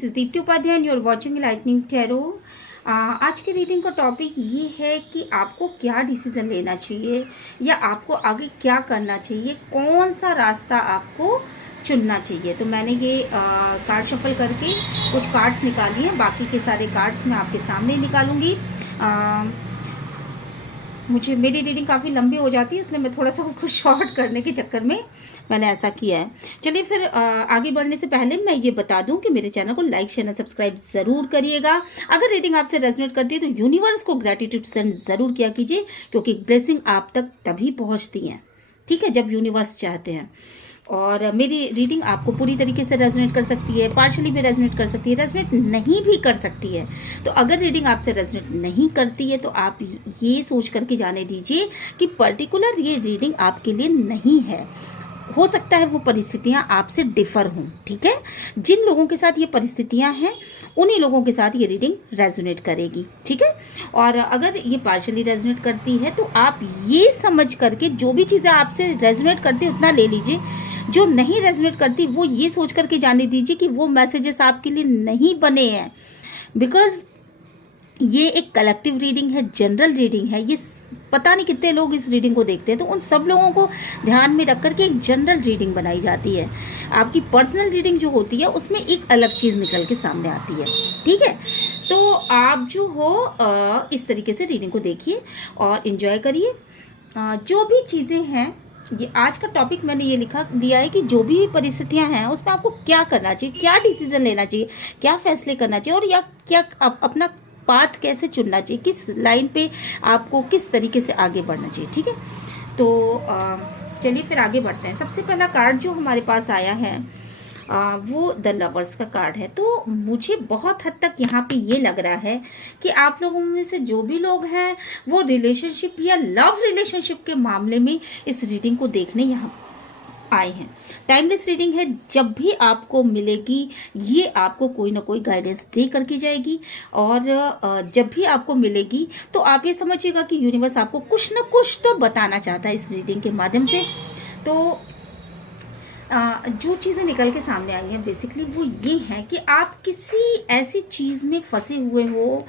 This is Deepti Upadhyay and you are watching lightning tarot. आज की reading का टॉपिक ये है कि आपको क्या डिसीजन लेना चाहिए या आपको आगे क्या करना चाहिए, कौन सा रास्ता आपको चुनना चाहिए। तो मैंने ये कार्ड शफल करके कुछ कार्ड्स निकाली हैं, बाकी के सारे कार्ड्स मैं आपके सामने निकालूंगी। मुझे मेरी रीडिंग काफ़ी लंबी हो जाती है, इसलिए मैं थोड़ा सा उसको शॉर्ट करने के चक्कर में मैंने ऐसा किया है। चलिए फिर आगे बढ़ने से पहले मैं ये बता दूं कि मेरे चैनल को लाइक शेयर सब्सक्राइब ज़रूर करिएगा। अगर रीडिंग आपसे रेजोनेट करती है तो यूनिवर्स को ग्रेटिट्यूड सेंड ज़रूर किया कीजिए, क्योंकि ब्लेसिंग आप तक तभी पहुँचती हैं, ठीक है, जब यूनिवर्स चाहते हैं। और मेरी रीडिंग आपको पूरी तरीके से रेजोनेट कर सकती है, पार्शली भी रेजोनेट कर सकती है, रेजोनेट नहीं भी कर सकती है। तो अगर रीडिंग आपसे रेजोनेट नहीं करती है तो आप ये सोच करके जाने दीजिए कि पर्टिकुलर ये रीडिंग आपके लिए नहीं है। हो सकता है वो परिस्थितियां आपसे डिफर हों, ठीक है। जिन लोगों के साथ ये परिस्थितियां हैं उन्हीं लोगों के साथ ये रीडिंग रेजोनेट करेगी, ठीक है। और अगर ये पार्शली रेजोनेट करती है तो आप ये समझ करके जो भी चीज़ें आपसे रेजोनेट करती है उतना ले लीजिए। जो नहीं रेजोनेट करती वो ये सोच करके जाने दीजिए कि वो मैसेजेस आपके लिए नहीं बने हैं, बिकॉज ये एक कलेक्टिव रीडिंग है, जनरल रीडिंग है। ये पता नहीं कितने लोग इस रीडिंग को देखते हैं, तो उन सब लोगों को ध्यान में रख करके एक जनरल रीडिंग बनाई जाती है। आपकी पर्सनल रीडिंग जो होती है उसमें एक अलग चीज़ निकल के सामने आती है, ठीक है। तो आप जो हो इस तरीके से रीडिंग को देखिए और इन्जॉय करिए। जो भी चीज़ें हैं, ये आज का टॉपिक मैंने ये लिखा दिया है कि जो भी परिस्थितियां हैं उसमें आपको क्या करना चाहिए, क्या डिसीजन लेना चाहिए, क्या फैसले करना चाहिए, और या क्या अपना पाथ कैसे चुनना चाहिए, किस लाइन पे आपको किस तरीके से आगे बढ़ना चाहिए, ठीक है। तो चलिए फिर आगे बढ़ते हैं। सबसे पहला कार्ड जो हमारे पास आया है वो द लवर्स का कार्ड है। तो मुझे बहुत हद तक यहाँ पे ये लग रहा है कि आप लोगों में से जो भी लोग हैं वो रिलेशनशिप या लव रिलेशनशिप के मामले में इस रीडिंग को देखने यहाँ आए हैं। टाइमलेस रीडिंग है, जब भी आपको मिलेगी ये आपको कोई ना कोई गाइडेंस दे करके जाएगी, और जब भी आपको मिलेगी तो आप ये समझिएगा कि यूनिवर्स आपको कुछ ना कुछ तो बताना चाहता है इस रीडिंग के माध्यम से। तो जो चीज़ें निकल के सामने आई हैं बेसिकली वो ये हैं कि आप किसी ऐसी चीज़ में फंसे हुए हो,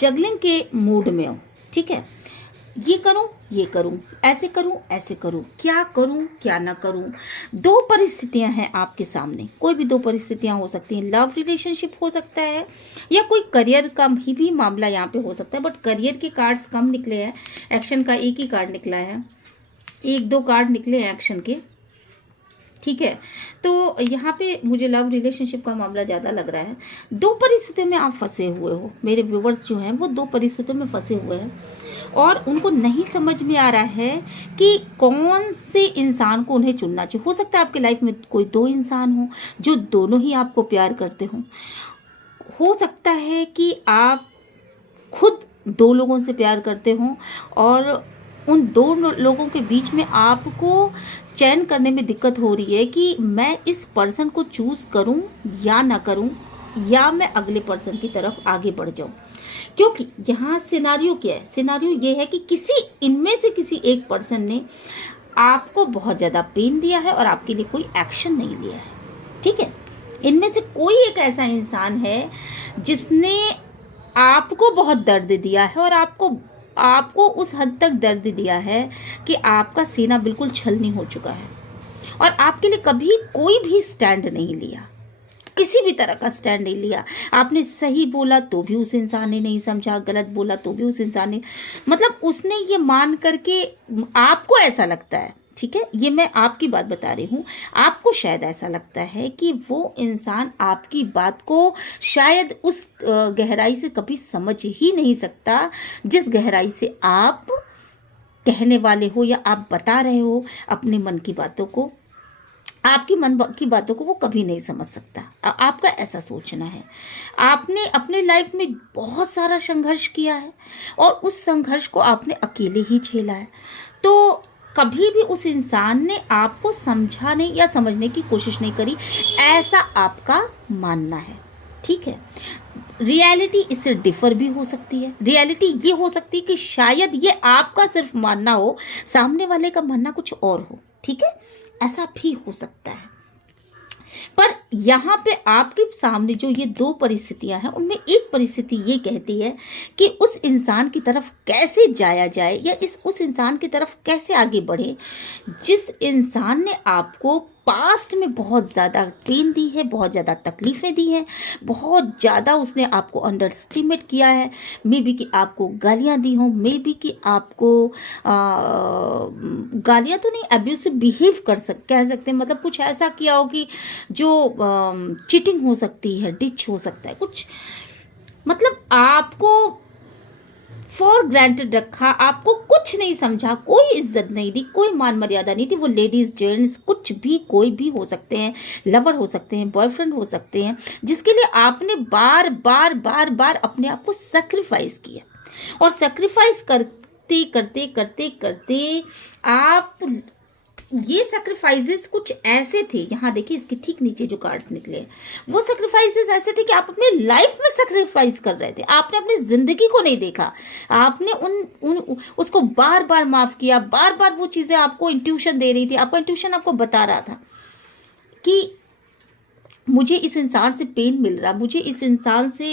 जगलिंग के मूड में हो, ठीक है। ये करूं, ये करूं, ऐसे करूं, ऐसे करूं, क्या करूं, क्या ना करूं। दो परिस्थितियां हैं आपके सामने, कोई भी दो परिस्थितियां हो सकती हैं। लव रिलेशनशिप हो सकता है या कोई करियर का भी मामला यहाँ पे हो सकता है, बट करियर के कार्ड्स कम निकले हैं, एक्शन का एक ही कार्ड निकला है, एक दो कार्ड निकले हैं एक्शन के, ठीक है। तो यहाँ पे मुझे लव रिलेशनशिप का मामला ज़्यादा लग रहा है। दो परिस्थितियों में आप फंसे हुए हो, मेरे व्यूवर्स जो हैं वो दो परिस्थितियों में फंसे हुए हैं और उनको नहीं समझ में आ रहा है कि कौन से इंसान को उन्हें चुनना चाहिए। हो सकता है आपके लाइफ में कोई दो इंसान हो जो दोनों ही आपको प्यार करते हो सकता है कि आप खुद दो लोगों से प्यार करते हों और उन दो लोगों के बीच में आपको चयन करने में दिक्कत हो रही है कि मैं इस पर्सन को चूज़ करूं या ना करूं, या मैं अगले पर्सन की तरफ आगे बढ़ जाऊं। क्योंकि यहाँ सिनारियो क्या है, सिनारियो ये है कि किसी इनमें से किसी एक पर्सन ने आपको बहुत ज़्यादा पेन दिया है और आपके लिए कोई एक्शन नहीं लिया है, ठीक है। इनमें से कोई एक ऐसा इंसान है जिसने आपको बहुत दर्द दिया है और आपको उस हद तक दर्द दिया है कि आपका सीना बिल्कुल छलनी हो चुका है और आपके लिए कभी कोई भी स्टैंड नहीं लिया, किसी भी तरह का स्टैंड नहीं लिया। आपने सही बोला तो भी उस इंसान ने नहीं समझा, गलत बोला तो भी उस इंसान ने, मतलब उसने ये मान करके, आपको ऐसा लगता है, ठीक है, ये मैं आपकी बात बता रही हूँ, आपको शायद ऐसा लगता है कि वो इंसान आपकी बात को शायद उस गहराई से कभी समझ ही नहीं सकता जिस गहराई से आप कहने वाले हो या आप बता रहे हो अपने मन की बातों को। आपकी मन की बातों को वो कभी नहीं समझ सकता, आपका ऐसा सोचना है। आपने अपने लाइफ में बहुत सारा संघर्ष किया है और उस संघर्ष को आपने अकेले ही झेला है, तो कभी भी उस इंसान ने आपको समझा नहीं या समझने की कोशिश नहीं करी, ऐसा आपका मानना है, ठीक है। रियलिटी इससे डिफर भी हो सकती है। रियलिटी ये हो सकती है कि शायद ये आपका सिर्फ मानना हो, सामने वाले का मानना कुछ और हो, ठीक है, ऐसा भी हो सकता है। पर यहाँ पे आपके सामने जो ये दो परिस्थितियां हैं, उनमें एक परिस्थिति ये कहती है कि उस इंसान की तरफ कैसे जाया जाए या उस इंसान की तरफ कैसे आगे बढ़े जिस इंसान ने आपको पास्ट में बहुत ज़्यादा पेन दी है, बहुत ज़्यादा तकलीफ़ें दी हैं, बहुत ज़्यादा उसने आपको अंडर एस्टिमेट किया है। मे बी कि आपको गालियाँ दी हों, मे बी कि आपको गालियाँ तो नहीं, अब्यूसिव बिहेव कह सकते हैं, मतलब कुछ ऐसा किया हो कि जो चीटिंग हो सकती है, डिच हो सकता है कुछ, मतलब आपको फॉर ग्रांटेड रखा, आपको कुछ नहीं समझा, कोई इज्जत नहीं दी, कोई मान मर्यादा नहीं थी। वो लेडीज जेंट्स कुछ भी, कोई भी हो सकते हैं, लवर हो सकते हैं, बॉयफ्रेंड हो सकते हैं, जिसके लिए आपने बार बार बार बार अपने आप को सेक्रीफाइस किया। और सेक्रीफाइस करते करते करते करते आप, ये सेक्रीफाइसेस कुछ ऐसे थे, यहाँ देखिए इसके ठीक नीचे जो कार्ड्स निकले, वो सेक्रीफाइसेस ऐसे थे कि आप अपने लाइफ में सेक्रीफाइस कर रहे थे, आपने अपनी जिंदगी को नहीं देखा, आपने उसको बार बार माफ किया, बार बार वो चीज़ें आपको इंट्यूशन दे रही थी, आपका इंट्यूशन आपको बता रहा था कि मुझे इस इंसान से पेन मिल रहा, मुझे इस इंसान से,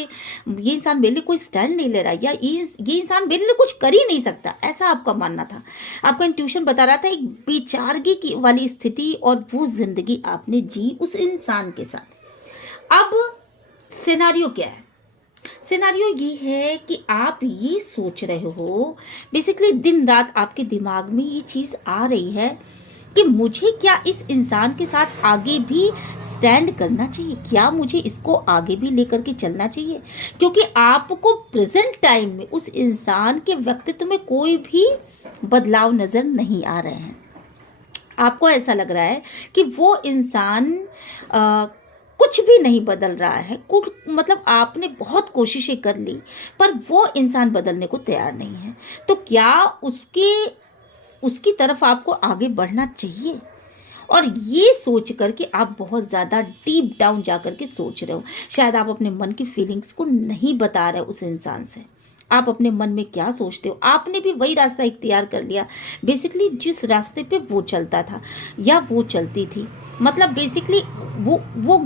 ये इंसान मेरे लिए कोई स्टैंड नहीं ले रहा, या ये इंसान मेरे लिए कुछ कर ही नहीं सकता, ऐसा आपका मानना था। आपका इंट्यूशन बता रहा था एक बेचारगी की वाली स्थिति, और वो जिंदगी आपने जी उस इंसान के साथ। अब सिनेरियो क्या है? सिनेरियो ये है कि आप ये सोच रहे हो, बेसिकली दिन रात आपके दिमाग में ये चीज़ आ रही है कि मुझे क्या इस इंसान के साथ आगे भी स्टैंड करना चाहिए, क्या मुझे इसको आगे भी लेकर के चलना चाहिए, क्योंकि आपको प्रेजेंट टाइम में उस इंसान के व्यक्तित्व में कोई भी बदलाव नज़र नहीं आ रहे हैं। आपको ऐसा लग रहा है कि वो इंसान कुछ भी नहीं बदल रहा है, कुछ मतलब आपने बहुत कोशिशें कर ली पर वो इंसान बदलने को तैयार नहीं है। तो क्या उसकी तरफ आपको आगे बढ़ना चाहिए? और ये सोच कर के आप बहुत ज़्यादा डीप डाउन जा कर के सोच रहे हो, शायद आप अपने मन की फीलिंग्स को नहीं बता रहे उस इंसान से, आप अपने मन में क्या सोचते हो। आपने भी वही रास्ता इख्तियार कर लिया, बेसिकली जिस रास्ते पे वो चलता था या वो चलती थी, मतलब बेसिकली वो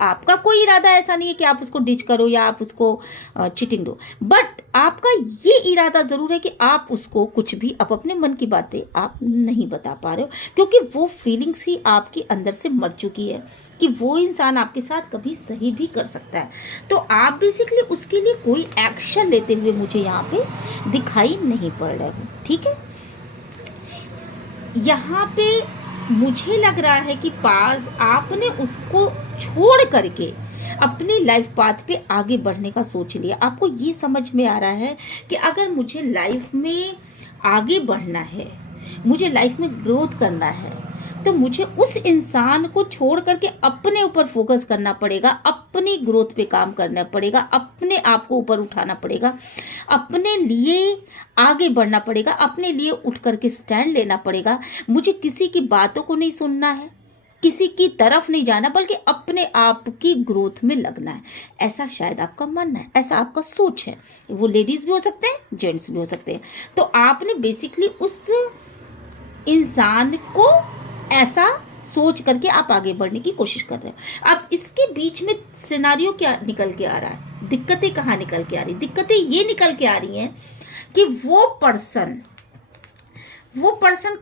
आपका कोई इरादा ऐसा नहीं है कि आप उसको डिच करो या आप उसको चीटिंग दो, बट आपका ये इरादा ज़रूर है कि आप उसको कुछ भी, अब अपने मन की बातें आप नहीं बता पा रहे हो, क्योंकि वो फीलिंग्स ही आपके अंदर से मर चुकी है कि वो इंसान आपके साथ कभी सही भी कर सकता है। तो आप बेसिकली उसके लिए कोई एक्शन लेते हुए मुझे यहाँ पे दिखाई नहीं पड़ रहे हो, ठीक है। यहाँ पे मुझे लग रहा है कि पास आपने उसको छोड़ करके अपनी लाइफ पाथ पे आगे बढ़ने का सोच लिया। आपको ये समझ में आ रहा है कि अगर मुझे लाइफ में आगे बढ़ना है, मुझे लाइफ में ग्रोथ करना है, तो मुझे उस इंसान को छोड़ करके अपने ऊपर फोकस करना पड़ेगा, अपनी ग्रोथ पे काम करना पड़ेगा, अपने आप को ऊपर उठाना पड़ेगा, अपने लिए आगे बढ़ना पड़ेगा, अपने लिए उठ करके स्टैंड लेना पड़ेगा। मुझे किसी की बातों को नहीं सुनना है, किसी की तरफ नहीं जाना, बल्कि अपने आप की ग्रोथ में लगना है। ऐसा शायद आपका मानना है, ऐसा आपका सोच है। वो लेडीज भी हो सकते हैं, जेंट्स भी हो सकते हैं। तो आपने बेसिकली उस इंसान को ऐसा सोच करके आप आगे बढ़ने की कोशिश कर रहे हो। अब इसके बीच में सिनेरियो क्या निकल के आ रहा है, दिक्कतें कहाँ निकल के आ रही? दिक्कतें ये निकल के आ रही हैं कि वो पर्सन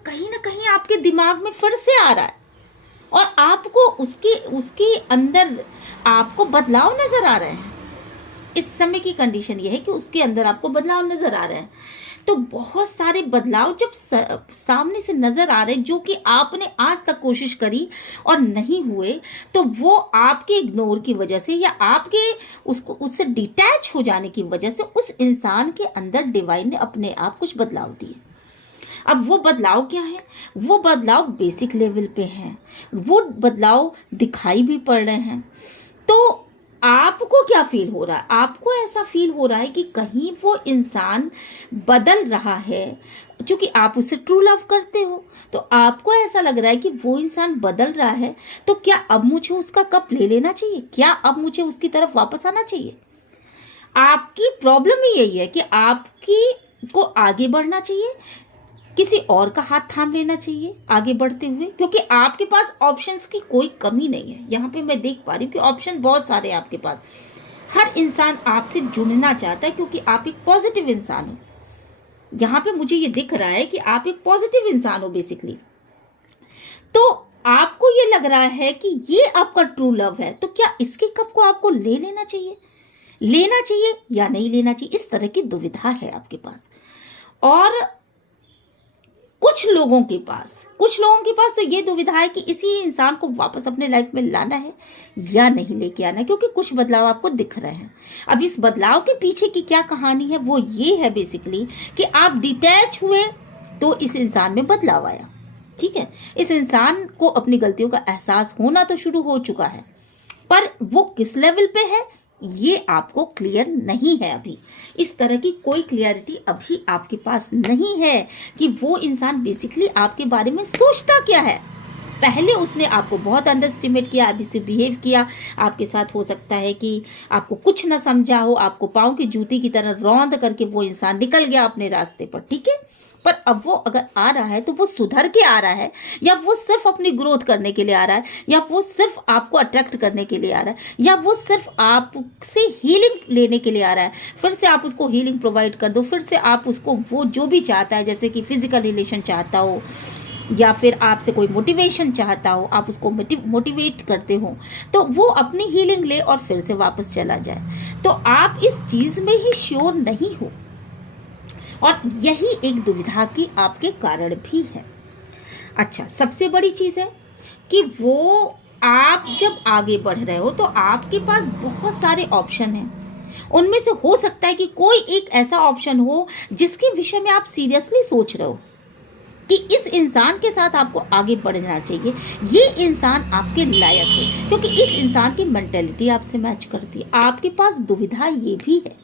कहीं ना कहीं आपके दिमाग में फिर से आ रहा है, और आपको उसके अंदर आपको बदलाव नजर आ रहे हैं। इस समय की कंडीशन ये है कि उसके अंदर आपको बदलाव नजर आ रहे हैं। तो बहुत सारे बदलाव जब सामने से नजर आ रहे हैं जो कि आपने आज तक कोशिश करी और नहीं हुए, तो वो आपके इग्नोर की वजह से या आपके उससे डिटैच हो जाने की वजह से उस इंसान के अंदर डिवाइन ने अपने आप कुछ बदलाव दिए। अब वो बदलाव क्या है? वो बदलाव बेसिक लेवल पे हैं, वो बदलाव दिखाई भी पड़ रहे हैं। तो आपको क्या फील हो रहा है? आपको ऐसा फील हो रहा है कि कहीं वो इंसान बदल रहा है, क्योंकि आप उससे ट्रू लव करते हो, तो आपको ऐसा लग रहा है कि वो इंसान बदल रहा है, तो क्या अब मुझे उसका कप ले लेना चाहिए? क्या अब मुझे उसकी तरफ वापस आना चाहिए? आपकी प्रॉब्लम ही यही है कि आपकी को आगे बढ़ना चाहिए किसी और का हाथ थाम लेना चाहिए आगे बढ़ते हुए, क्योंकि आपके पास ऑप्शंस की कोई कमी नहीं है। यहाँ पे मैं देख पा रही हूँ कि ऑप्शन बहुत सारे हैं आपके पास। हर इंसान आपसे जुड़ना चाहता है क्योंकि आप एक पॉजिटिव इंसान हो। यहाँ पे मुझे ये दिख रहा है कि आप एक पॉजिटिव इंसान हो बेसिकली। तो आपको ये लग रहा है कि ये आपका ट्रू लव है, तो क्या इसके कप को आपको ले लेना चाहिए, या नहीं लेना चाहिए, इस तरह की दुविधा है आपके पास। और कुछ लोगों के पास तो ये दुविधा है कि इसी इंसान को वापस अपने लाइफ में लाना है या नहीं लेके आना है, क्योंकि कुछ बदलाव आपको दिख रहे हैं। अब इस बदलाव के पीछे की क्या कहानी है, वो ये है बेसिकली कि आप डिटैच हुए तो इस इंसान में बदलाव आया। ठीक है, इस इंसान को अपनी गलतियों का एहसास होना तो शुरू हो चुका है, पर वो किस लेवल पे है ये आपको क्लियर नहीं है अभी। इस तरह की कोई क्लियरिटी अभी आपके पास नहीं है कि वो इंसान बेसिकली आपके बारे में सोचता क्या है। पहले उसने आपको बहुत अंडर एस्टिमेट किया, अभी से बिहेव किया आपके साथ। हो सकता है कि आपको कुछ ना समझा हो, आपको पाँव की जूती की तरह रौंद करके वो इंसान निकल गया अपने रास्ते पर। ठीक है, पर अब वो अगर आ रहा है तो वो सुधर के आ रहा है, या वो सिर्फ अपनी ग्रोथ करने के लिए आ रहा है, या वो सिर्फ आपको अट्रैक्ट करने के लिए आ रहा है, या वो सिर्फ आपसे हीलिंग लेने के लिए आ रहा है। फिर से आप उसको हीलिंग प्रोवाइड कर दो, फिर से आप उसको वो जो भी चाहता है, जैसे कि फिजिकल रिलेशन चाहता हो या फिर आपसे कोई मोटिवेशन चाहता हो, आप उसको मोटिवेट करते हो तो वो अपनी हीलिंग ले और फिर से वापस चला जाए। तो आप इस चीज़ में ही श्योर नहीं हो, और यही एक दुविधा की आपके कारण भी है। अच्छा, सबसे बड़ी चीज़ है कि वो आप जब आगे बढ़ रहे हो तो आपके पास बहुत सारे ऑप्शन हैं। उनमें से हो सकता है कि कोई एक ऐसा ऑप्शन हो जिसके विषय में आप सीरियसली सोच रहे हो कि इस इंसान के साथ आपको आगे बढ़ना चाहिए, ये इंसान आपके लायक है, क्योंकि इस इंसान की मेंटेलिटी आपसे मैच करती है। आपके पास दुविधा ये भी है।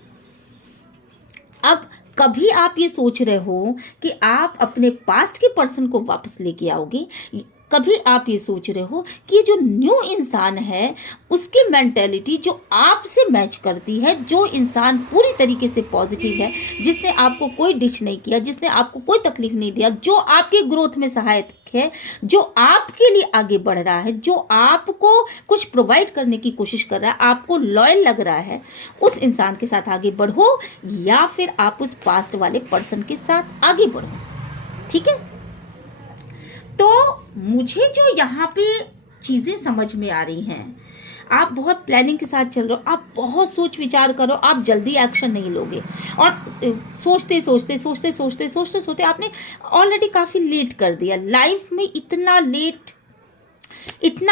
अब कभी आप ये सोच रहे हो कि आप अपने पास्ट के पर्सन को वापस लेके आओगे, कभी आप ये सोच रहे हो कि जो न्यू इंसान है उसकी मेंटेलिटी जो आपसे मैच करती है, जो इंसान पूरी तरीके से पॉजिटिव है, जिसने आपको कोई डिश नहीं किया, जिसने आपको कोई तकलीफ नहीं दिया, जो आपकी ग्रोथ में सहायक है, जो आपके लिए आगे बढ़ रहा है, जो आपको कुछ प्रोवाइड करने की कोशिश कर रहा है, आपको लॉयल लग रहा है, उस इंसान के साथ आगे बढ़ो, या फिर आप उस पास्ट वाले पर्सन के साथ आगे बढ़ो। ठीक है, तो मुझे जो यहाँ पे चीज़ें समझ में आ रही हैं, आप बहुत प्लानिंग के साथ चल रहे हो, आप बहुत सोच विचार करो, आप जल्दी एक्शन नहीं लोगे, और सोचते सोचते सोचते सोचते सोचते सोचते आपने ऑलरेडी काफ़ी लेट कर दिया लाइफ में। इतना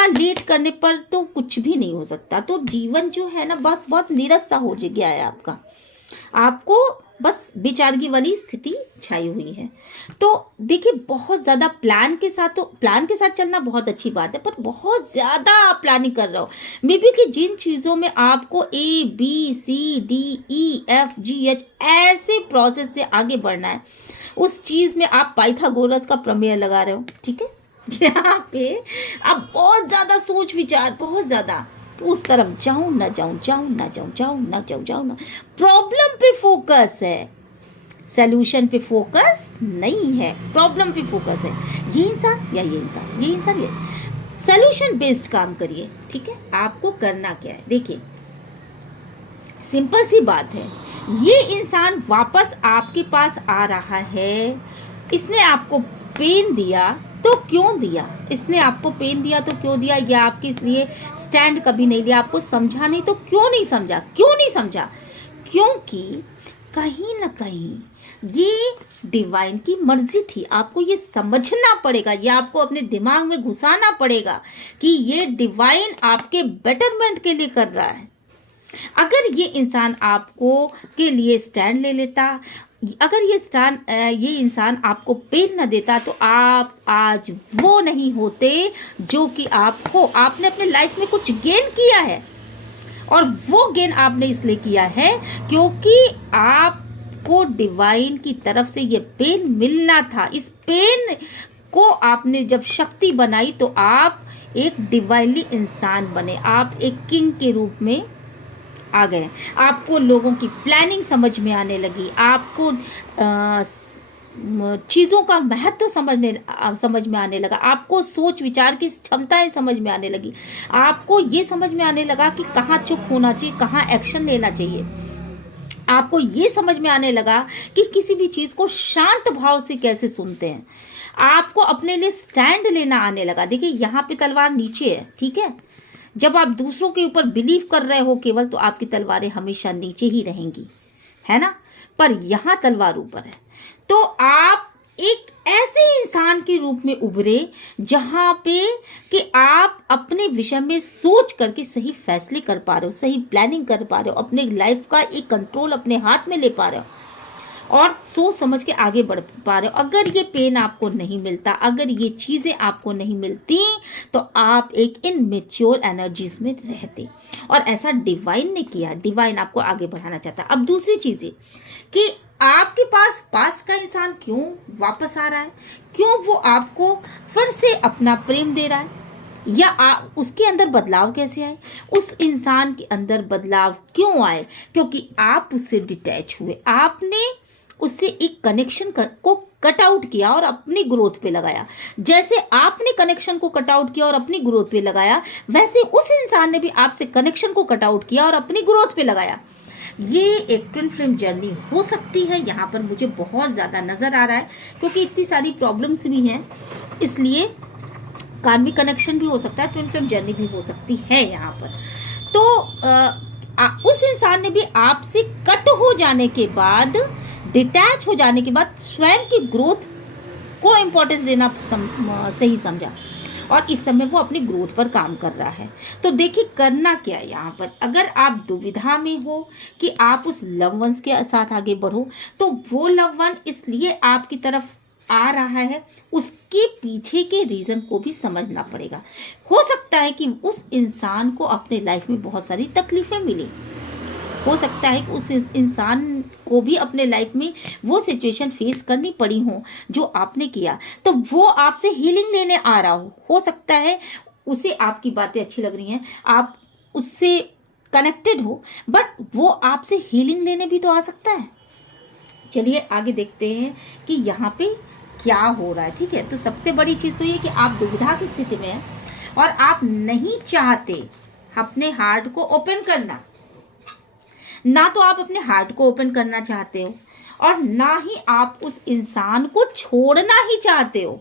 लेट करने पर तो कुछ भी नहीं हो सकता। तो जीवन जो है ना, बहुत बहुत नीरस सा हो गया है आपका, आपको बस बेचारगी वाली स्थिति छाई हुई है। तो देखिए, बहुत ज़्यादा प्लान के साथ चलना बहुत अच्छी बात है, पर बहुत ज़्यादा आप प्लानिंग कर रहे हो मे बी कि जिन चीज़ों में आपको ABCDEFGH ऐसे प्रोसेस से आगे बढ़ना है, उस चीज़ में आप पाइथागोरस का प्रमेय लगा रहे हो। ठीक है, यहाँ पे आप बहुत ज़्यादा सोच विचार, बहुत ज़्यादा उस तरफ जाऊं ना जाऊं, प्रॉब्लम पे फोकस है, सॉल्यूशन पे फोकस नहीं है, प्रॉब्लम पे फोकस है। ये इंसान या ये इंसान, ये इंसान, ये सॉल्यूशन बेस्ड काम करिए। ठीक है, आपको करना क्या है, देखिए सिंपल सी बात है, ये इंसान वापस आपके पास आ रहा है, इसने आपको पेन दिया तो क्यों दिया, इसने आपको पेन दिया तो क्यों दिया, या आपके लिए स्टैंड कभी नहीं लिया, आपको समझा नहीं तो क्यों नहीं समझा, क्योंकि कहीं ना कहीं ये डिवाइन की मर्जी थी। आपको ये समझना पड़ेगा, ये आपको अपने दिमाग में घुसाना पड़ेगा कि ये डिवाइन आपके बेटरमेंट के लिए कर रहा है। अगर ये इंसान आपको के लिए स्टैंड ले लेता, अगर ये इंसान आपको पेन न देता, तो आप आज वो नहीं होते जो कि आप हो। आपने अपने लाइफ में कुछ गेन किया है, और वो गेन आपने इसलिए किया है क्योंकि आपको डिवाइन की तरफ से ये पेन मिलना था। इस पेन को आपने जब शक्ति बनाई तो आप एक डिवाइनली इंसान बने, आप एक किंग के रूप में आ गए। आपको लोगों की प्लानिंग समझ में आने लगी, आपको चीज़ों का महत्व समझ में आने लगा, आपको सोच विचार की क्षमताएं समझ में आने लगी, आपको ये समझ में आने लगा कि कहाँ चुप होना चाहिए, कहाँ एक्शन लेना चाहिए, आपको ये समझ में आने लगा कि किसी भी चीज़ को शांत भाव से कैसे सुनते हैं, आपको अपने लिए स्टैंड लेना आने लगा। देखिए यहाँ पे तलवार नीचे है, ठीक है। जब आप दूसरों के ऊपर बिलीव कर रहे हो केवल, तो आपकी तलवारें हमेशा नीचे ही रहेंगी, है ना। पर यहाँ तलवार ऊपर है, तो आप एक ऐसे इंसान के रूप में उभरे जहां पे कि आप अपने विषय में सोच करके सही फैसले कर पा रहे हो, सही प्लानिंग कर पा रहे हो, अपने लाइफ का एक कंट्रोल अपने हाथ में ले पा रहे हो और सोच समझ के आगे बढ़ पा रहे हो। अगर ये पेन आपको नहीं मिलता, अगर ये चीज़ें आपको नहीं मिलती, तो आप एक इनमेच्योर एनर्जीज में रहते, और ऐसा डिवाइन ने किया। डिवाइन आपको आगे बढ़ाना चाहता है। अब दूसरी चीज़ कि आपके पास का इंसान क्यों वापस आ रहा है, क्यों वो आपको फिर से अपना प्रेम दे रहा है, या उसके अंदर बदलाव कैसे आए, उस इंसान के अंदर बदलाव क्यों आए, क्योंकि आप उससे डिटैच हुए, आपने उससे एक कनेक्शन को कट आउट किया और अपनी ग्रोथ पे लगाया। जैसे आपने कनेक्शन को कट आउट किया और अपनी ग्रोथ पे लगाया, वैसे उस इंसान ने भी आपसे कनेक्शन को कट आउट किया और अपनी ग्रोथ पे लगाया। ये एक ट्विन फ्लेम जर्नी हो सकती है, यहाँ पर मुझे बहुत ज़्यादा नज़र आ रहा है, क्योंकि इतनी सारी प्रॉब्लम्स भी हैं, इसलिए कार्मिक कनेक्शन भी हो सकता है, ट्विन फ्लेम जर्नी भी हो सकती है यहाँ पर। तो उस इंसान ने भी आपसे कट हो जाने के बाद, डिटैच हो जाने के बाद, स्वयं की ग्रोथ को इम्पोर्टेंस देना सही समझा, और इस समय वो अपनी ग्रोथ पर काम कर रहा है। तो देखिए करना क्या है यहाँ पर। अगर आप दुविधा में हो कि आप उस लव वंस के साथ आगे बढ़ो, तो वो लव वन इसलिए आपकी तरफ आ रहा है, उसके पीछे के रीज़न को भी समझना पड़ेगा। हो सकता है कि उस इंसान को अपने लाइफ में बहुत सारी तकलीफ़ें मिली, हो सकता है कि उस इंसान को भी अपने लाइफ में वो सिचुएशन फेस करनी पड़ी हो जो आपने किया, तो वो आपसे हीलिंग लेने आ रहा हो सकता है उसे आपकी बातें अच्छी लग रही हैं, आप उससे कनेक्टेड हो, बट वो आपसे हीलिंग लेने भी तो आ सकता है। चलिए आगे देखते हैं कि यहाँ पे क्या हो रहा है, ठीक है। तो सबसे बड़ी चीज़ तो ये कि आप दुविधा की स्थिति में हैं और आप नहीं चाहते अपने हार्ट को ओपन करना, ना तो आप अपने हार्ट को ओपन करना चाहते हो और ना ही आप उस इंसान को छोड़ना ही चाहते हो।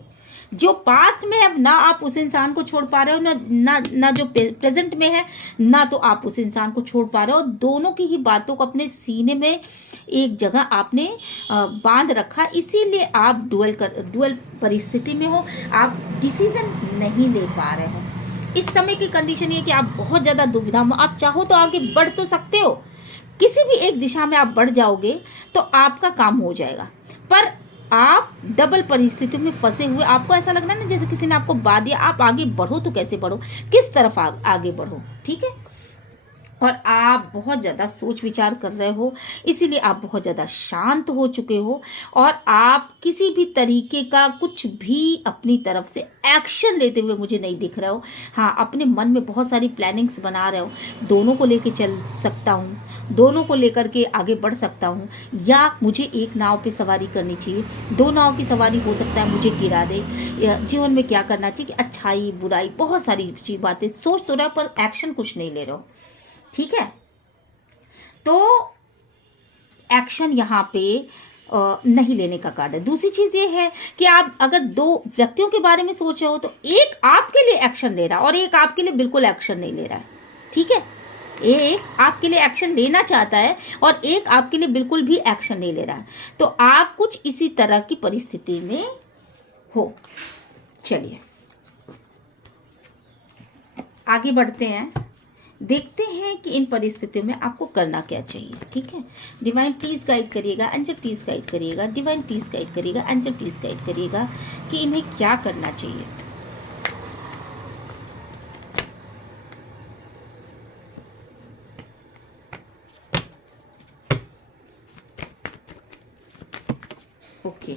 जो पास्ट में है, ना आप उस इंसान को छोड़ पा रहे हो, ना जो प्रेजेंट में है, ना तो आप उस इंसान को छोड़ पा रहे हो। दोनों की ही बातों को अपने सीने में एक जगह आपने बांध रखा, इसीलिए आप डुअल परिस्थिति में हो, आप डिसीजन नहीं ले पा रहे हो। इस समय की कंडीशन ये कि आप बहुत ज़्यादा दुविधा में, आप चाहो तो आगे बढ़ तो सकते हो, किसी भी एक दिशा में आप बढ़ जाओगे तो आपका काम हो जाएगा, पर आप डबल परिस्थितियों में फंसे हुए, आपको ऐसा लगना ना जैसे किसी ने आपको बात दिया, आप आगे बढ़ो तो कैसे बढ़ो, किस तरफ आगे बढ़ो, ठीक है। और आप बहुत ज़्यादा सोच विचार कर रहे हो, इसीलिए आप बहुत ज़्यादा शांत हो चुके हो और आप किसी भी तरीके का कुछ भी अपनी तरफ से एक्शन लेते हुए मुझे नहीं दिख रहे हो। हाँ, अपने मन में बहुत सारी प्लानिंग्स बना रहे हो, दोनों को लेके चल सकता हूँ, दोनों को लेकर के आगे बढ़ सकता हूँ, या मुझे एक नाव पे सवारी करनी चाहिए, दो नाव की सवारी हो सकता है मुझे गिरा दे। जीवन में क्या करना चाहिए कि अच्छाई बुराई बहुत सारी बातें सोच तो रहे हो, पर एक्शन कुछ नहीं ले रहे हो, ठीक है। तो एक्शन यहाँ पे नहीं लेने का कार्ड है। दूसरी चीज़ ये है कि आप अगर दो व्यक्तियों के बारे में सोच रहे हो, तो एक आपके लिए एक्शन ले रहा है और एक आपके लिए बिल्कुल एक्शन नहीं ले रहा है, ठीक है। एक आपके लिए एक्शन लेना चाहता है और एक आपके लिए बिल्कुल भी एक्शन नहीं ले रहा है, तो आप कुछ इसी तरह की परिस्थिति में हो। चलिए आगे बढ़ते हैं, देखते हैं कि इन परिस्थितियों में आपको करना क्या चाहिए, ठीक है। डिवाइन प्लीज गाइड करिएगा, एंजल प्लीज गाइड करिएगा, डिवाइन प्लीज गाइड करिएगा, एंजल प्लीज गाइड करिएगा कि इन्हें क्या करना चाहिए। ओके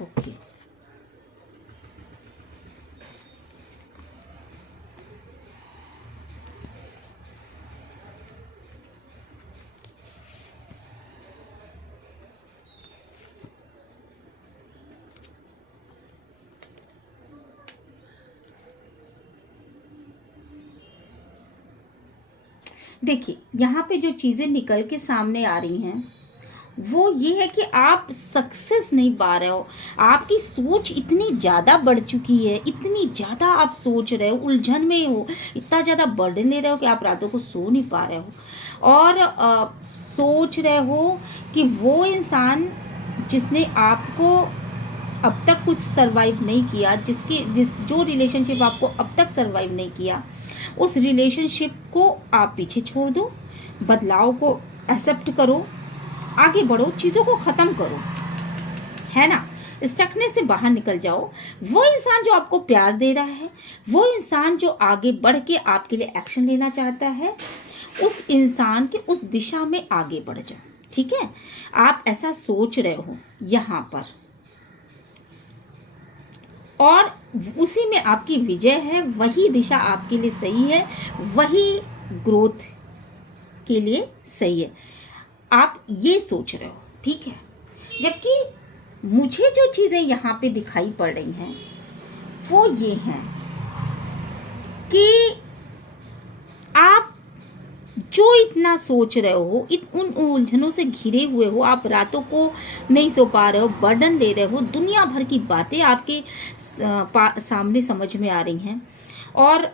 ओके देखिए यहाँ पे जो चीज़ें निकल के सामने आ रही हैं वो ये है कि आप सक्सेस नहीं पा रहे हो। आपकी सोच इतनी ज़्यादा बढ़ चुकी है, इतनी ज़्यादा आप सोच रहे हो, उलझन में हो, इतना ज़्यादा बर्डन ले रहे हो कि आप रातों को सो नहीं पा रहे हो। और सोच रहे हो कि वो इंसान जिसने आपको अब तक कुछ सरवाइव नहीं किया, जो रिलेशनशिप आपको अब तक सरवाइव नहीं किया, उस रिलेशनशिप को आप पीछे छोड़ दो, बदलाव को एक्सेप्ट करो, आगे बढ़ो, चीज़ों को ख़त्म करो, है ना। स्टकनेस से बाहर निकल जाओ। वो इंसान जो आपको प्यार दे रहा है, वो इंसान जो आगे बढ़ के आपके लिए एक्शन लेना चाहता है, उस इंसान के उस दिशा में आगे बढ़ जाओ। ठीक है, आप ऐसा सोच रहे हो यहाँ पर, और उसी में आपकी विजय है, वही दिशा आपके लिए सही है, वही ग्रोथ के लिए सही है, आप ये सोच रहे हो। ठीक है, जबकि मुझे जो चीज़ें यहाँ पे दिखाई पड़ रही हैं वो ये हैं कि आप जो इतना सोच रहे हो, उन उलझनों से घिरे हुए हो, आप रातों को नहीं सो पा रहे हो, बर्डन ले रहे हो, दुनिया भर की बातें आपके सामने समझ में आ रही हैं, और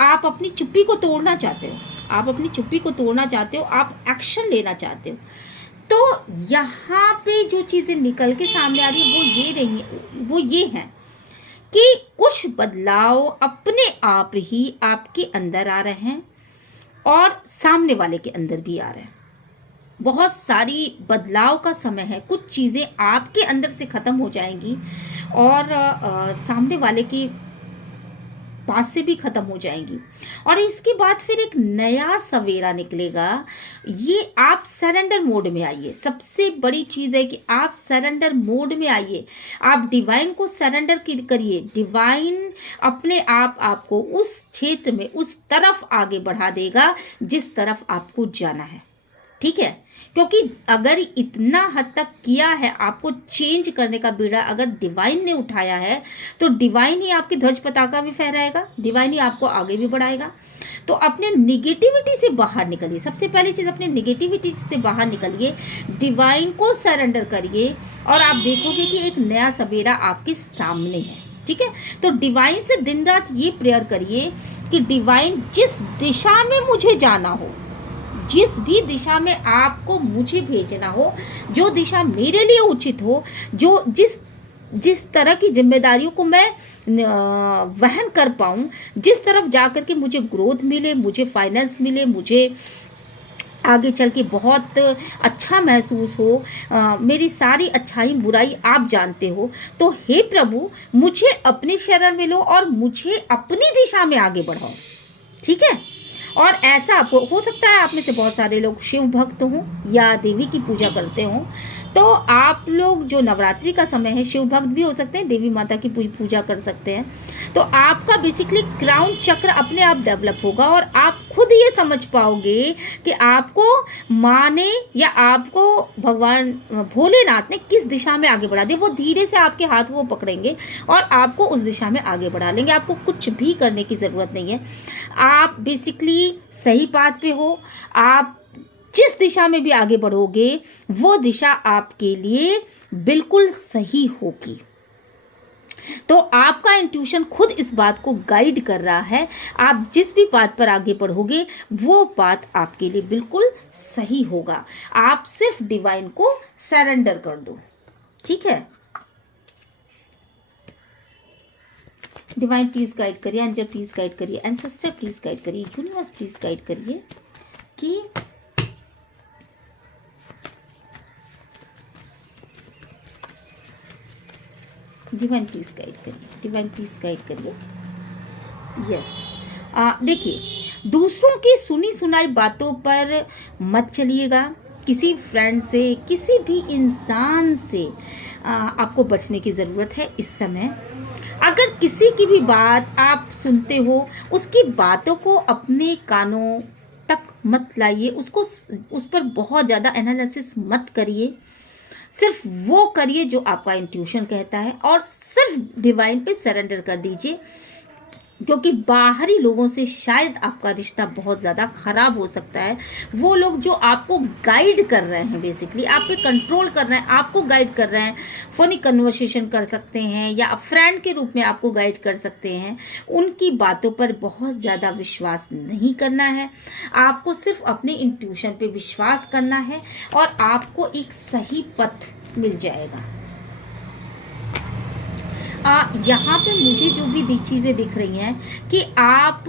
आप अपनी चुप्पी को तोड़ना चाहते हो, आप अपनी चुप्पी को तोड़ना चाहते हो, आप एक्शन लेना चाहते हो। तो यहाँ पे जो चीज़ें निकल के सामने आ रही है वो ये हैं कि कुछ बदलाव अपने आप ही आपके अंदर आ रहे हैं और सामने वाले के अंदर भी आ रहे हैं। बहुत सारी बदलाव का समय है, कुछ चीज़ें आपके अंदर से ख़त्म हो जाएंगी और सामने वाले की पास से भी ख़त्म हो जाएंगी, और इसके बाद फिर एक नया सवेरा निकलेगा। ये आप सरेंडर मोड में आइए। सबसे बड़ी चीज़ है कि आप सरेंडर मोड में आइए, आप डिवाइन को सरेंडर करिए। डिवाइन अपने आप आपको उस क्षेत्र में उस तरफ आगे बढ़ा देगा जिस तरफ आपको जाना है। ठीक है, क्योंकि अगर इतना हद तक किया है, आपको चेंज करने का बीड़ा अगर डिवाइन ने उठाया है, तो डिवाइन ही आपकी ध्वज पताका भी फहराएगा, डिवाइन ही आपको आगे भी बढ़ाएगा। तो अपने निगेटिविटी से बाहर निकलिए। सबसे पहली चीज़, अपने निगेटिविटी से बाहर निकलिए, डिवाइन को सरेंडर करिए, और आप देखोगे कि एक नया सवेरा आपके सामने है। ठीक है, तो डिवाइन से दिन रात ये प्रेयर करिए कि डिवाइन जिस दिशा में मुझे जाना हो, जिस भी दिशा में आपको मुझे भेजना हो, जो दिशा मेरे लिए उचित हो, जो जिस तरह की जिम्मेदारियों को मैं वहन कर पाऊँ, जिस तरफ जाकर के मुझे ग्रोथ मिले, मुझे फाइनेंस मिले, मुझे आगे चल के बहुत अच्छा महसूस हो, मेरी सारी अच्छाई बुराई आप जानते हो, तो हे प्रभु मुझे अपनी शरण में लो और मुझे अपनी दिशा में आगे बढ़ाओ। ठीक है, और ऐसा आपको हो सकता है, आप में से बहुत सारे लोग शिव भक्त हों या देवी की पूजा करते हों, तो आप लोग जो नवरात्रि का समय है, शिव भक्त भी हो सकते हैं, देवी माता की पूजा कर सकते हैं, तो आपका बेसिकली क्राउन चक्र अपने आप डेवलप होगा और आप खुद ये समझ पाओगे कि आपको माँ ने या आपको भगवान भोलेनाथ ने किस दिशा में आगे बढ़ा दिया। वो धीरे से आपके हाथ वो पकड़ेंगे और आपको उस दिशा में आगे बढ़ा लेंगे। आपको कुछ भी करने की ज़रूरत नहीं है, आप बेसिकली सही बात पे हो। आप जिस दिशा में भी आगे बढ़ोगे वो दिशा आपके लिए बिल्कुल सही होगी। तो आपका इंट्यूशन खुद इस बात को गाइड कर रहा है, आप जिस भी बात पर आगे बढ़ोगे वो बात आपके लिए बिल्कुल सही होगा। आप सिर्फ डिवाइन को सरेंडर कर दो। ठीक है, डिवाइन प्लीज गाइड करिए, एंजल प्लीज गाइड करिए, एंसेस्टर प्लीज गाइड करिए, यूनिवर्स प्लीज गाइड करिए कि डिवाइन प्लीज गाइड करिए, डिवाइन प्लीज गाइड करिए। यस, देखिए, दूसरों की सुनी सुनाई बातों पर मत चलिएगा। किसी फ्रेंड से, किसी भी इंसान से आपको बचने की ज़रूरत है इस समय। अगर किसी की भी बात आप सुनते हो, उसकी बातों को अपने कानों तक मत लाइए, उस पर बहुत ज़्यादा एनालिसिस मत करिए। सिर्फ वो करिए जो आपका इंट्यूशन कहता है और सिर्फ डिवाइन पे सरेंडर कर दीजिए। क्योंकि बाहरी लोगों से शायद आपका रिश्ता बहुत ज़्यादा ख़राब हो सकता है। वो लोग जो आपको गाइड कर रहे हैं, बेसिकली आप पे कंट्रोल कर रहे हैं, आपको गाइड कर रहे हैं, फ़ोनी कन्वर्सेशन कर सकते हैं या फ्रेंड के रूप में आपको गाइड कर सकते हैं, उनकी बातों पर बहुत ज़्यादा विश्वास नहीं करना है। आपको सिर्फ अपने इंट्यूशन पे विश्वास करना है और आपको एक सही पथ मिल जाएगा। यहाँ पे मुझे जो भी चीज़ें दिख रही हैं कि आप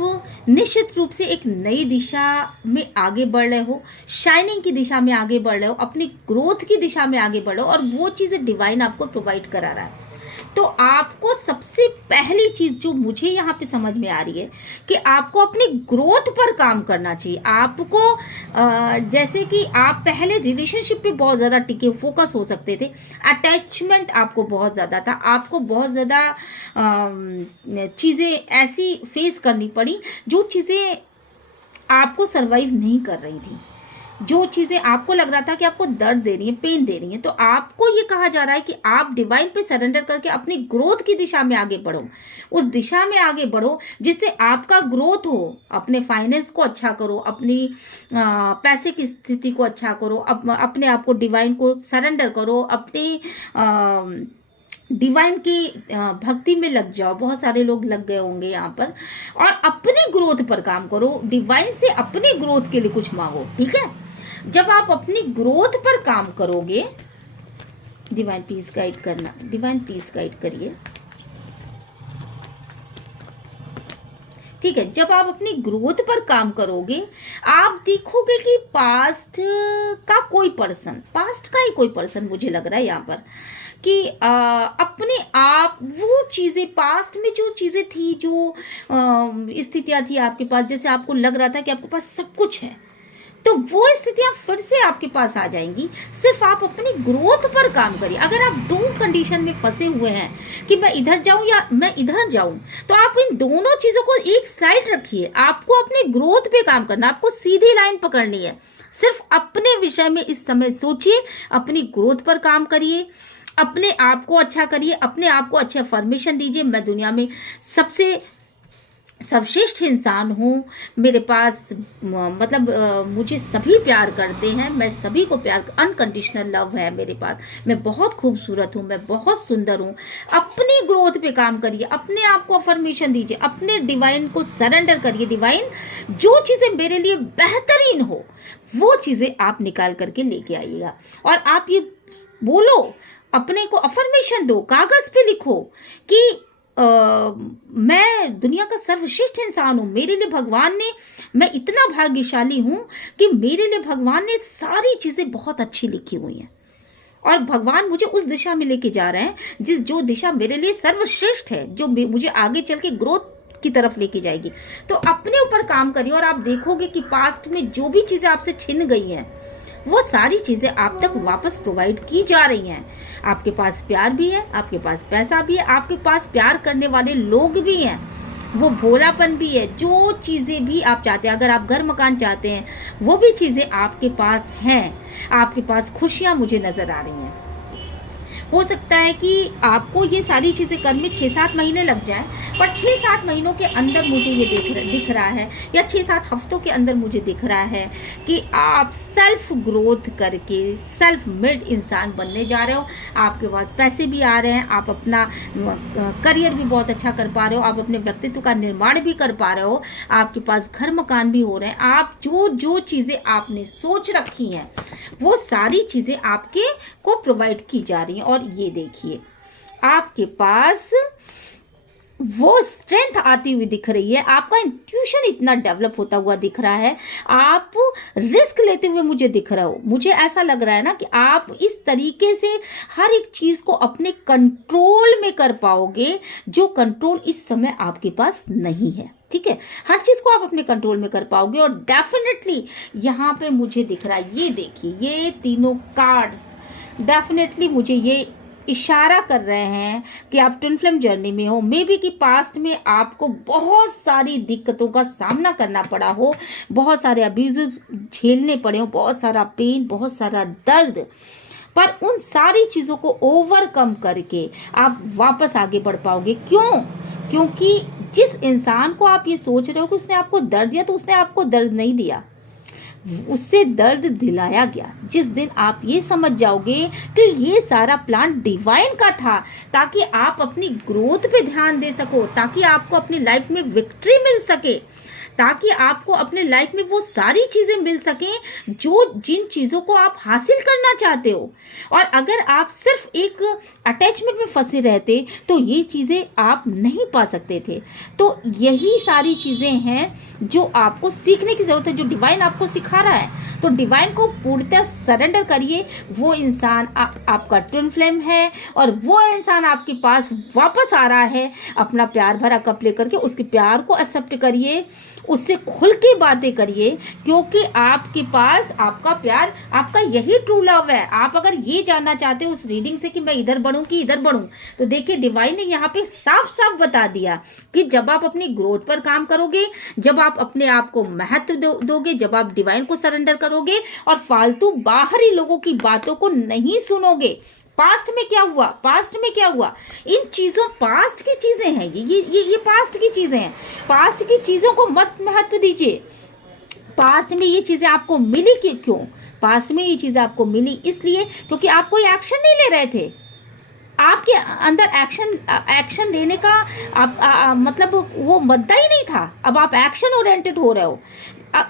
निश्चित रूप से एक नई दिशा में आगे बढ़ रहे हो, शाइनिंग की दिशा में आगे बढ़ रहे हो, अपनी ग्रोथ की दिशा में आगे बढ़ रहे हो और वो चीज़ें डिवाइन आपको प्रोवाइड करा रहा है। तो आपको सबसे पहली चीज़ जो मुझे यहाँ पे समझ में आ रही है कि आपको अपनी ग्रोथ पर काम करना चाहिए। आपको जैसे कि आप पहले रिलेशनशिप पे बहुत ज़्यादा टिके फोकस हो सकते थे, अटैचमेंट आपको बहुत ज़्यादा था, आपको बहुत ज़्यादा चीज़ें ऐसी फेस करनी पड़ी जो चीज़ें आपको सरवाइव नहीं कर रही थी, जो चीज़ें आपको लग रहा था कि आपको दर्द दे रही हैं, पेन दे रही हैं। तो आपको ये कहा जा रहा है कि आप डिवाइन पे सरेंडर करके अपनी ग्रोथ की दिशा में आगे बढ़ो, उस दिशा में आगे बढ़ो जिससे आपका ग्रोथ हो। अपने फाइनेंस को अच्छा करो, अपनी पैसे की स्थिति को अच्छा करो, अपने आप को डिवाइन को सरेंडर करो, अपनी डिवाइन की भक्ति में लग जाओ। बहुत सारे लोग लग गए होंगे यहाँ पर, और अपनी ग्रोथ पर काम करो। डिवाइन से अपनी ग्रोथ के लिए कुछ मांगो, ठीक है। जब आप अपनी ग्रोथ पर काम करोगे, डिवाइन पीस गाइड करना, डिवाइन पीस गाइड करिए, ठीक है। जब आप अपनी ग्रोथ पर काम करोगे, आप देखोगे कि पास्ट का ही कोई पर्सन मुझे लग रहा है यहाँ पर कि अपने आप वो चीज़ें, पास्ट में जो चीज़ें थी, जो स्थितियाँ थी आपके पास, जैसे आपको लग रहा था कि आपके पास सब कुछ है, तो वो स्थितियाँ फिर से आपके पास आ जाएंगी। सिर्फ आप अपनी ग्रोथ पर काम करिए। अगर आप दो कंडीशन में फंसे हुए हैं कि मैं इधर जाऊं या मैं इधर जाऊं, तो आप इन दोनों चीज़ों को एक साइड रखिए। आपको अपनी ग्रोथ पे काम करना, आपको सीधी लाइन पकड़नी है। सिर्फ अपने विषय में इस समय सोचिए, अपनी ग्रोथ पर काम करिए, अपने आप को अच्छा करिए, अपने आप को अच्छे अफर्मेशन दीजिए। मैं दुनिया में सबसे सर्वश्रेष्ठ इंसान हूँ, मेरे पास मतलब मुझे सभी प्यार करते हैं, मैं सभी को प्यार, अनकंडीशनल लव है मेरे पास, मैं बहुत खूबसूरत हूँ, मैं बहुत सुंदर हूँ। अपनी ग्रोथ पे काम करिए, अपने आप को अफर्मेशन दीजिए, अपने डिवाइन को सरेंडर करिए। डिवाइन जो चीज़ें मेरे लिए बेहतरीन हो वो चीज़ें आप निकाल करके लेके आइएगा। और आप ये बोलो, अपने को अफर्मेशन दो, कागज़ पे लिखो कि मैं दुनिया का सर्वश्रेष्ठ इंसान हूँ, मेरे लिए भगवान ने, मैं इतना भाग्यशाली हूँ कि मेरे लिए भगवान ने सारी चीज़ें बहुत अच्छी लिखी हुई हैं और भगवान मुझे उस दिशा में लेके जा रहे हैं जो दिशा मेरे लिए सर्वश्रेष्ठ है, जो मुझे आगे चल के ग्रोथ की तरफ लेके जाएगी। तो अपने ऊपर काम करिए और आप देखोगे कि पास्ट में जो भी चीज़ें आपसे छिन गई हैं वो सारी चीज़ें आप तक वापस प्रोवाइड की जा रही हैं। आपके पास प्यार भी है, आपके पास पैसा भी है, आपके पास प्यार करने वाले लोग भी हैं, वो भोलापन भी है। जो चीज़ें भी आप चाहते हैं, अगर आप घर मकान चाहते हैं, वो भी चीज़ें आपके पास हैं। आपके पास खुशियाँ मुझे नज़र आ रही हैं। हो सकता है कि आपको ये सारी चीज़ें करने में 6-7 महीने लग जाए, पर 6-7 महीनों के अंदर मुझे ये दिख रहा है, या 6-7 हफ्तों के अंदर मुझे दिख रहा है कि आप सेल्फ ग्रोथ करके सेल्फ मेड इंसान बनने जा रहे हो। आपके पास पैसे भी आ रहे हैं, आप अपना करियर भी बहुत अच्छा कर पा रहे हो, आप अपने व्यक्तित्व का निर्माण भी कर पा रहे हो, आपके पास घर मकान भी हो रहे हैं। आप जो चीज़ें आपने सोच रखी हैं वो सारी चीज़ें आपके को प्रोवाइड की जा रही हैं। और ये देखिए, आपके पास वो स्ट्रेंथ आती हुई दिख रही है, आपका इंट्यूशन इतना डेवलप होता हुआ दिख रहा है, आप रिस्क लेते हुए मुझे दिख रहा हो। मुझे ऐसा लग रहा है ना कि आप इस तरीके से हर एक चीज़ को अपने कंट्रोल में कर पाओगे जो कंट्रोल इस समय आपके पास नहीं है, ठीक है। हर चीज़ को आप अपने कंट्रोल में कर पाओगे और डेफिनेटली यहाँ पे मुझे दिख रहा है, ये देखिए, ये तीनों कार्ड्स डेफिनेटली मुझे ये इशारा कर रहे हैं कि आप ट्विन फ्लेम जर्नी में हो। मे बी कि पास्ट में आपको बहुत सारी दिक्कतों का सामना करना पड़ा हो, बहुत सारे अब्यूज झेलने पड़े हो, बहुत सारा पेन, बहुत सारा दर्द, पर उन सारी चीज़ों को ओवरकम करके आप वापस आगे बढ़ पाओगे। क्यों? क्योंकि जिस इंसान को आप ये सोच रहे हो कि उसने आपको दर्द दिया, तो उसने आपको दर्द नहीं दिया, उससे दर्द दिलाया गया। जिस दिन आप ये समझ जाओगे कि ये सारा प्लान डिवाइन का था, ताकि आप अपनी ग्रोथ पे ध्यान दे सको, ताकि आपको अपनी लाइफ में विक्ट्री मिल सके, ताकि आपको अपने लाइफ में वो सारी चीज़ें मिल सकें जो जिन चीज़ों को आप हासिल करना चाहते हो। और अगर आप सिर्फ एक अटैचमेंट में फंसे रहते तो ये चीज़ें आप नहीं पा सकते थे। तो यही सारी चीज़ें हैं जो आपको सीखने की ज़रूरत है, जो डिवाइन आपको सिखा रहा है। तो डिवाइन को पूर्णतः सरेंडर करिए। वो इंसान आपका ट्विन फ्लेम है और वो इंसान आपके पास वापस आ रहा है अपना प्यार भरा कप लेकर के। उसके प्यार को एक्सेप्ट करिए, उससे खुल के बातें करिए, क्योंकि आपके पास आपका प्यार, आपका यही ट्रू लव है। आप अगर ये जानना चाहते हो उस रीडिंग से कि मैं इधर बढ़ूं कि इधर बढ़ूं, तो देखिए डिवाइन ने यहाँ पे साफ साफ बता दिया कि जब आप अपनी ग्रोथ पर काम करोगे, जब आप अपने आप को महत्व दोगे, जब आप डिवाइन को सरेंडर करोगे और फालतू बाहरी लोगों की बातों को नहीं सुनोगे। पास्ट में क्या हुआ, पास्ट में क्या हुआ, इन चीज़ों, पास्ट की चीज़ें हैं ये पास्ट की चीज़ें हैं। पास्ट की चीज़ों को मत महत्व दीजिए। पास्ट में ये चीज़ें आपको मिली क्यों? पास्ट में ये चीज़ें आपको मिली इसलिए क्योंकि आप कोई एक्शन नहीं ले रहे थे। आपके अंदर एक्शन लेने का मतलब वो मुद्दा ही नहीं था। अब आप एक्शन ओरिएंटेड हो रहे हो।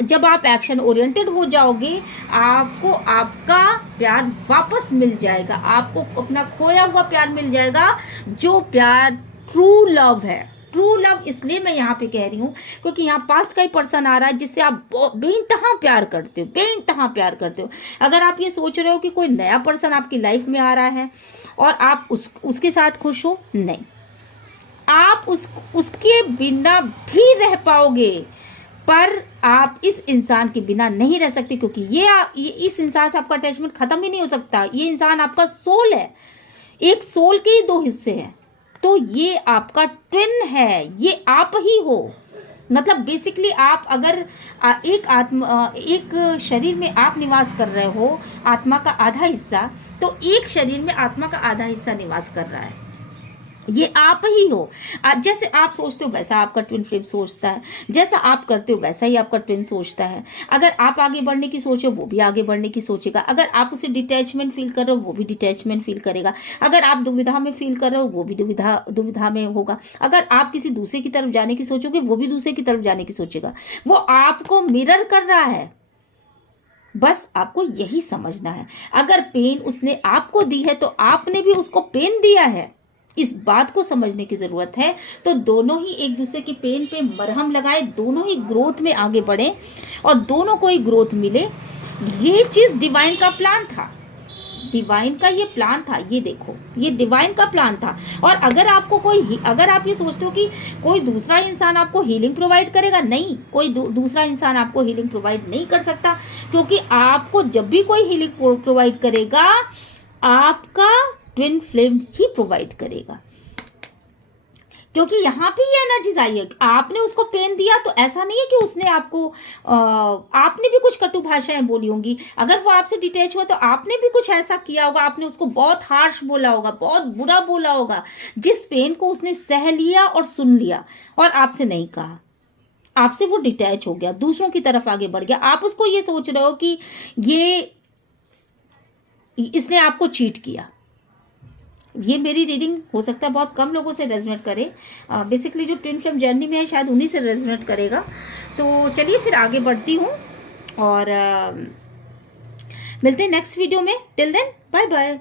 जब आप एक्शन ओरिएंटेड हो जाओगे, आपको आपका प्यार वापस मिल जाएगा, आपको अपना खोया हुआ प्यार मिल जाएगा, जो प्यार ट्रू लव है। ट्रू लव इसलिए मैं यहाँ पे कह रही हूँ क्योंकि यहाँ पास्ट का ही पर्सन आ रहा है जिससे आप बेइंतहा प्यार करते हो, बेइंतहा प्यार करते हो। अगर आप ये सोच रहे हो कि कोई नया पर्सन आपकी लाइफ में आ रहा है और आप उसके साथ खुश हो, नहीं, आप उसके बिना भी रह पाओगे, पर आप इस इंसान के बिना नहीं रह सकते, क्योंकि ये इस इंसान से आपका अटैचमेंट खत्म ही नहीं हो सकता। ये इंसान आपका सोल है, एक सोल के ही दो हिस्से हैं, तो ये आपका ट्विन है, ये आप ही हो। मतलब बेसिकली आप अगर एक शरीर में आप निवास कर रहे हो, आत्मा का आधा हिस्सा, तो एक शरीर में आत्मा का आधा हिस्सा निवास कर रहा है, ये आप ही हो। जैसे आप सोचते हो वैसा आपका ट्विन फ्लेम सोचता है, जैसा आप करते हो वैसा ही आपका ट्विन सोचता है। अगर आप आगे बढ़ने की सोचो, वो भी आगे बढ़ने की सोचेगा। अगर आप उसे डिटैचमेंट फील कर रहे हो, वो भी डिटैचमेंट फील करेगा। अगर आप दुविधा में फील कर रहे हो, वो भी दुविधा में होगा। अगर आप किसी दूसरे की तरफ जाने की सोचोगे, वो भी दूसरे की तरफ जाने की सोचेगा। वो आपको मिरर कर रहा है, बस आपको यही समझना है। अगर पेन उसने आपको दी है तो आपने भी उसको पेन दिया है, इस बात को समझने की जरूरत है। तो दोनों ही एक दूसरे की पेन पे मरहम लगाए, दोनों ही ग्रोथ में आगे बढ़े और दोनों को ही ग्रोथ मिले। ये चीज डिवाइन का प्लान था, डिवाइन का ये प्लान था। ये देखो, ये डिवाइन का प्लान था। और अगर आपको अगर आप ये सोचते हो कि कोई दूसरा इंसान आपको हीलिंग प्रोवाइड करेगा, नहीं, कोई दूसरा इंसान आपको हीलिंग प्रोवाइड नहीं कर सकता, क्योंकि आपको जब भी कोई हीलिंग प्रोवाइड करेगा, आपका ट्विन फ्लेम ही प्रोवाइड करेगा। क्योंकि यहाँ पे ये एनर्जीज आई है, आपने उसको पेन दिया तो ऐसा नहीं है कि उसने आपको आपने भी कुछ कटु भाषाएं बोली होंगी। अगर वो आपसे डिटैच हुआ तो आपने भी कुछ ऐसा किया होगा, आपने उसको बहुत हार्श बोला होगा, बहुत बुरा बोला होगा, जिस पेन को उसने सह लिया और सुन लिया और आपसे नहीं कहा। आपसे वो डिटैच हो गया, दूसरों की तरफ आगे बढ़ गया। आप उसको ये सोच रहे हो कि इसने आपको चीट किया। ये मेरी रीडिंग हो सकता है बहुत कम लोगों से रेजोनेट करे। बेसिकली जो ट्विन फ्लेम जर्नी में है शायद उन्हीं से रेजोनेट करेगा। तो चलिए फिर आगे बढ़ती हूँ और मिलते हैं नेक्स्ट वीडियो में। Till then bye bye.